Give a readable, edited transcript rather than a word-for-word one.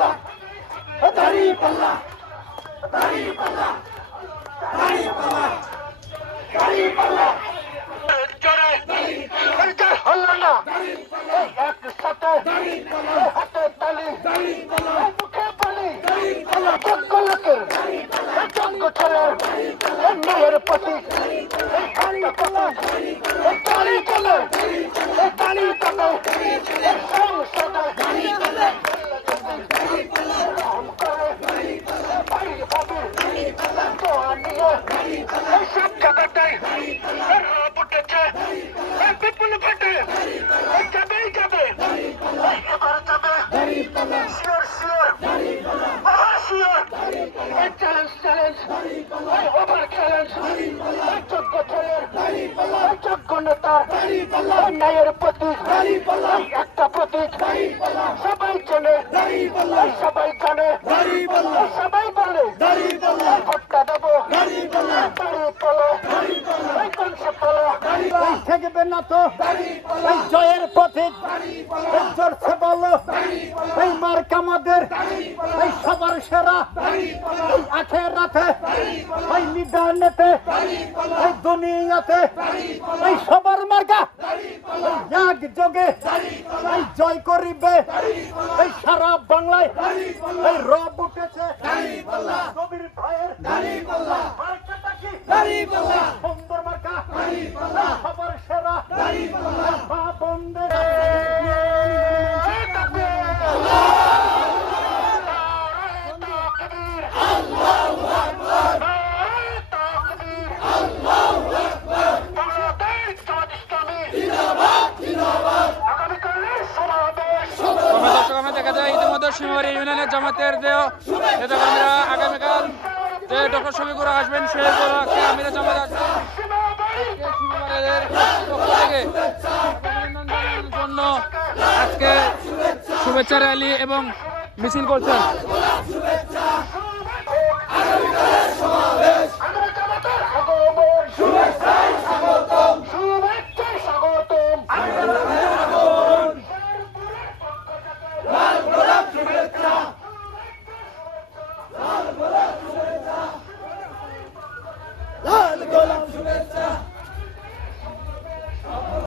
পাল্লা দাড়ি পাল্লা দাড়ি পাল্লা দাড়ি পাল্লা দাড়ি পাল্লা জোরে সরকার হলো না একসাথে হাতে তালি মুখে বলি যোগ্য লোকের যোগ্য ছেলের মেয়ের প্রতি তালি চলে তালি চলে সংসদে সব জায়গাটাই উঠেছে বিপুল ভোটে যাবেই যাবে এবার যাবে sure sure sure challenge challenge over challenge যোগ্য ছেলের যোগ্য নেতার ন্যায়ের প্রতীক একটা প্রতীক সবাই চেনে সবাই জানে সবাই বলে ভোটটা দেবো দাঁড়িয়ে তোলো থাকবে না তো এই জয়ের প্রতীক জোরছে বলো এই মার্ক আমাদের এই সবার সেরা এই আখের রাতে এই নিদানেতে এই দুনিয়াতে এই সবার মার্কা এক যোগে এই জয় করিবে এই সারা বাংলায় এই রব উঠেছে কবির ভাইয়ের মার্কাটা কি সুন্দর মার্কা সবার সেরা মা বন্ধের দেখা যায় ইতিমধ্যে শিমুয়ারি ইউনিয়নের জামাতের যে নেতাকর্মীরা আগামীকাল যে ডক্টর শফিকুর আসবেন সেই উপলক্ষে আমিরা জামাত আসবেন পক্ষ থেকে অভিনন্দনের জন্য আজকে শুভেচ্ছা র্যালি এবং মিছিল করছেন। লাল গোলাপ শুভেচ্ছা